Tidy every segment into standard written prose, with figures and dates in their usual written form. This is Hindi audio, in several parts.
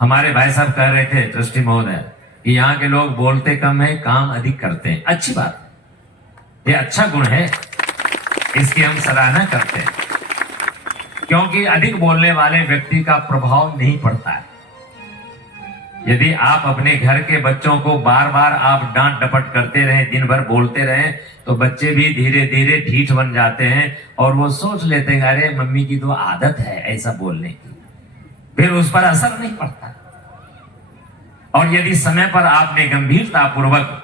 हमारे भाई साहब कह रहे थे, ट्रस्टी महोदय, कि यहाँ के लोग बोलते कम है, काम अधिक करते हैं। अच्छी बात है, ये अच्छा गुण है, इसकी हम सराहना करते हैं, क्योंकि अधिक बोलने वाले व्यक्ति का प्रभाव नहीं पड़ता है। यदि आप अपने घर के बच्चों को बार बार आप डांट डपट करते रहे, दिन भर बोलते रहे, तो बच्चे भी धीरे धीरे ढीठ बन जाते हैं और वो सोच लेते हैं अरे मम्मी की तो आदत है ऐसा बोलने की, फिर उस पर असर नहीं पड़ता। और यदि समय पर आपने गंभीरता पूर्वक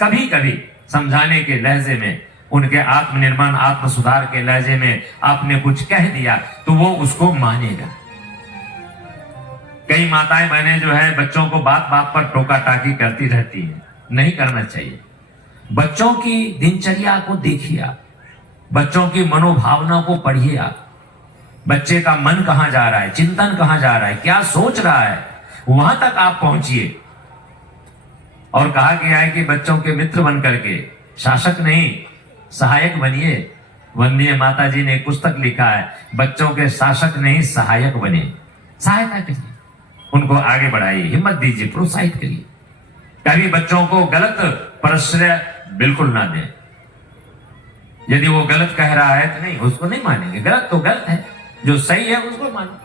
कभी कभी समझाने के लहजे में, उनके आत्मनिर्माण आत्म सुधार के लहजे में आपने कुछ कह दिया, तो वो उसको मानेगा। कई माताएं बहनें जो है बच्चों को बात बात पर टोका टाकी करती रहती हैं, नहीं करना चाहिए। बच्चों की दिनचर्या को देखिए आप, बच्चों की मनोभावना को पढ़िए आप, बच्चे का मन कहां जा रहा है, चिंतन कहां जा रहा है, क्या सोच रहा है, वहां तक आप पहुंचिए। और कहा गया है कि बच्चों के मित्र बन करके, शासक नहीं सहायक बनिए। वंदनीय माता जी ने एक पुस्तक लिखा है, बच्चों के शासक नहीं सहायक बने। सहायता करिए, उनको आगे बढ़ाइए, हिम्मत दीजिए, प्रोत्साहित करिए। कभी बच्चों को गलत प्रश्रय बिल्कुल ना दें। यदि वो गलत कह रहा है तो नहीं, उसको नहीं मानेंगे, गलत तो गलत है, जो सही है उसको मानो।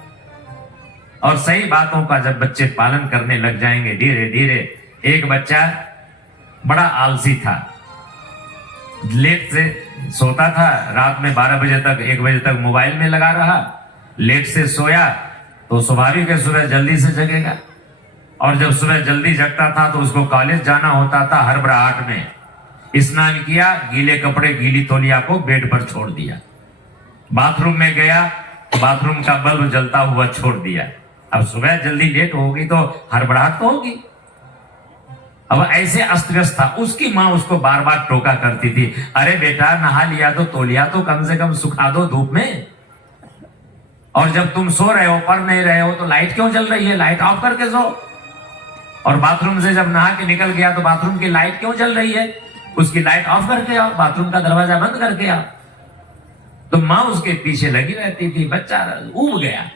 और सही बातों का जब बच्चे पालन करने लग जाएंगे धीरे धीरे। एक बच्चा बड़ा आलसी था, लेट से सोता था, रात में 12 बजे तक 1 बजे तक मोबाइल में लगा रहा, लेट से सोया तो स्वाभाविक है सुबह जल्दी से जगेगा। और जब सुबह जल्दी जगता था तो उसको कॉलेज जाना होता था, हड़बड़ाहट में स्नान किया, गीले कपड़े गीली तौलिया को बेड पर छोड़ दिया, बाथरूम में गया, बाथरूम का बल्ब जलता हुआ छोड़ दिया। अब सुबह जल्दी लेट होगी तो हड़बड़ाहट तो होगी। अब ऐसे अस्त व्यस्त था। उसकी माँ उसको बार बार टोका करती थी, अरे बेटा नहा लिया तो तौलिया तो कम से कम सुखा दो धूप में, और जब तुम सो रहे हो, पढ़ नहीं रहे हो, तो लाइट क्यों जल रही है, लाइट ऑफ करके सो। और बाथरूम से जब नहा के निकल गया तो बाथरूम की लाइट क्यों जल रही है, उसकी लाइट ऑफ करके आओ, बाथरूम का दरवाजा बंद करके आओ। तो माँ उसके पीछे लगी रहती थी। बच्चा ऊब गया,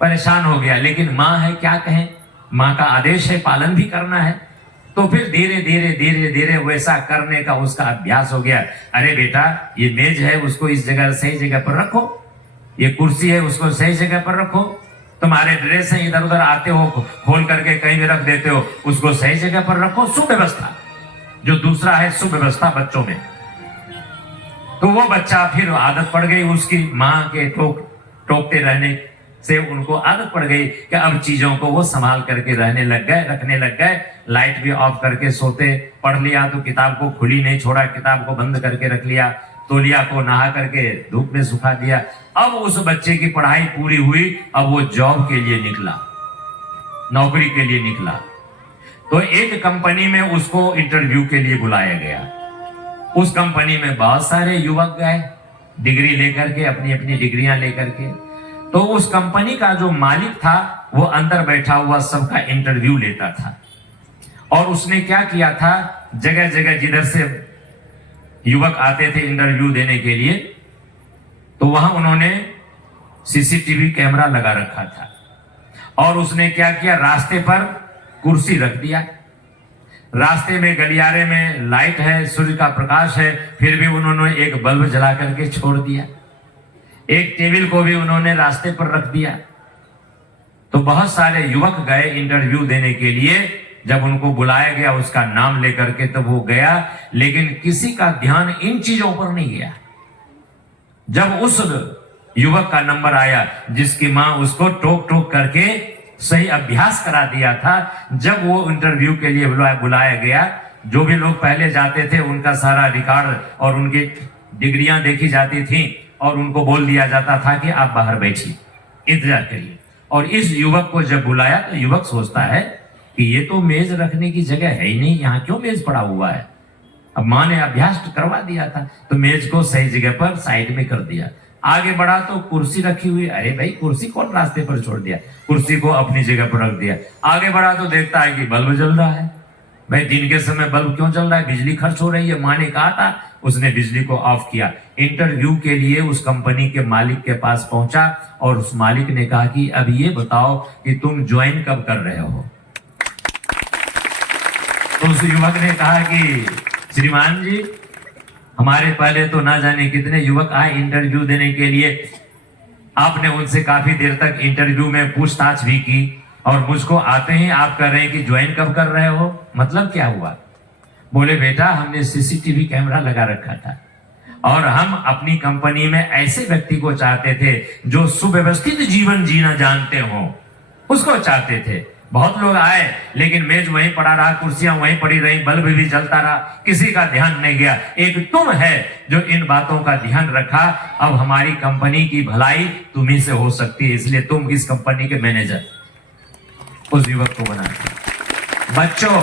परेशान हो गया, लेकिन माँ है क्या कहें, माँ का आदेश है, पालन भी करना है। तो फिर धीरे धीरे धीरे धीरे वैसा करने का उसका अभ्यास हो गया। अरे बेटा ये मेज है, उसको इस जगह सही जगह पर रखो, ये कुर्सी है उसको सही जगह पर रखो, तुम्हारे ड्रेस है इधर उधर आते हो खोल करके कहीं भी रख देते हो, उसको सही जगह पर रखो। सुव्यवस्था, जो दूसरा है सुव्यवस्था बच्चों में। तो वो बच्चा फिर आदत पड़ गई उसकी माँ के टोकते रहने से, उनको आदत पड़ गई कि अब चीजों को वो संभाल करके रहने लग गए, रखने लग गए। लाइट भी ऑफ करके सोते, पढ़ लिया तो किताब को खुली नहीं छोड़ा, किताब को बंद करके रख लिया, तौलिया को नहा करके धूप में सुखा दिया। अब उस बच्चे की पढ़ाई पूरी हुई, अब वो जॉब के लिए निकला, नौकरी के लिए निकला। तो एक कंपनी में उसको इंटरव्यू के लिए बुलाया गया। उस कंपनी में बहुत सारे युवक गए डिग्री लेकर के, अपनी अपनी डिग्रियां लेकर के। तो उस कंपनी का जो मालिक था वो अंदर बैठा हुआ सबका इंटरव्यू लेता था। और उसने क्या किया था, जगह जगह जिधर से युवक आते थे इंटरव्यू देने के लिए, तो वहां उन्होंने सीसीटीवी कैमरा लगा रखा था। और उसने क्या किया, रास्ते पर कुर्सी रख दिया, रास्ते में गलियारे में लाइट है, सूर्य का प्रकाश है, फिर भी उन्होंने एक बल्ब जला करके छोड़ दिया। एक टेबल को भी उन्होंने रास्ते पर रख दिया। तो बहुत सारे युवक गए इंटरव्यू देने के लिए। जब उनको बुलाया गया उसका नाम लेकर के, तब वो गया, लेकिन किसी का ध्यान इन चीजों पर नहीं गया। जब उस युवक का नंबर आया जिसकी मां उसको टोक टोक करके सही अभ्यास करा दिया था, जब वो इंटरव्यू के लिए बुलाया गया, जो भी लोग पहले जाते थे उनका सारा रिकॉर्ड और उनकी डिग्रियां देखी जाती थी और उनको बोल दिया जाता था कि आप बाहर बैठिए, इंतजार करिए। और इस युवक को जब बुलाया तो युवक सोचता है कि ये तो मेज रखने की जगह है ही नहीं, यहाँ क्यों मेज पड़ा हुआ है। अब माँ ने अभ्यास करवा दिया था तो मेज को सही जगह पर साइड में कर दिया। आगे बढ़ा तो कुर्सी रखी हुई, अरे भाई कुर्सी कौन रास्ते पर छोड़ दिया, कुर्सी को अपनी जगह पर रख दिया। आगे बढ़ा तो देखता है कि बल्ब जल रहा है। भाई दिन के समय बल्ब क्यों जल रहा है, बिजली खर्च हो रही है। माँ ने कहा था, उसने बिजली को ऑफ किया। इंटरव्यू के लिए उस कंपनी के मालिक के पास पहुंचा और उस मालिक ने कहा कि अब ये बताओ कि तुम ज्वाइन कब कर रहे हो। तो उस युवक ने कहा कि श्रीमान जी, हमारे पहले तो ना जाने कितने युवक आए इंटरव्यू देने के लिए, आपने उनसे काफी देर तक इंटरव्यू में पूछताछ भी की और मुझको आते ही आप कह रहे हैं कि ज्वाइन कब कर रहे हो, मतलब क्या हुआ। बोले बेटा, हमने सीसीटीवी कैमरा लगा रखा था और हम अपनी कंपनी में ऐसे व्यक्ति को चाहते थे जो सुव्यवस्थित जीवन जीना जानते हो, उसको चाहते थे। बहुत लोग आए लेकिन मेज वहीं पड़ा रहा, कुर्सियां वहीं पड़ी रही, बल्ब भी जलता रहा, किसी का ध्यान नहीं गया। एक तुम है जो इन बातों का ध्यान रखा। अब हमारी कंपनी की भलाई तुम्ही से हो सकती है, इसलिए तुम इस कंपनी के मैनेजर। उस युवक को बना। बच्चों,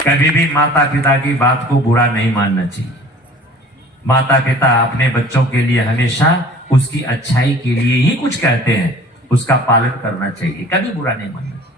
कभी भी माता पिता की बात को बुरा नहीं मानना चाहिए। माता पिता अपने बच्चों के लिए हमेशा उसकी अच्छाई के लिए ही कुछ कहते हैं, उसका पालन करना चाहिए, कभी बुरा नहीं मानना चाहिए।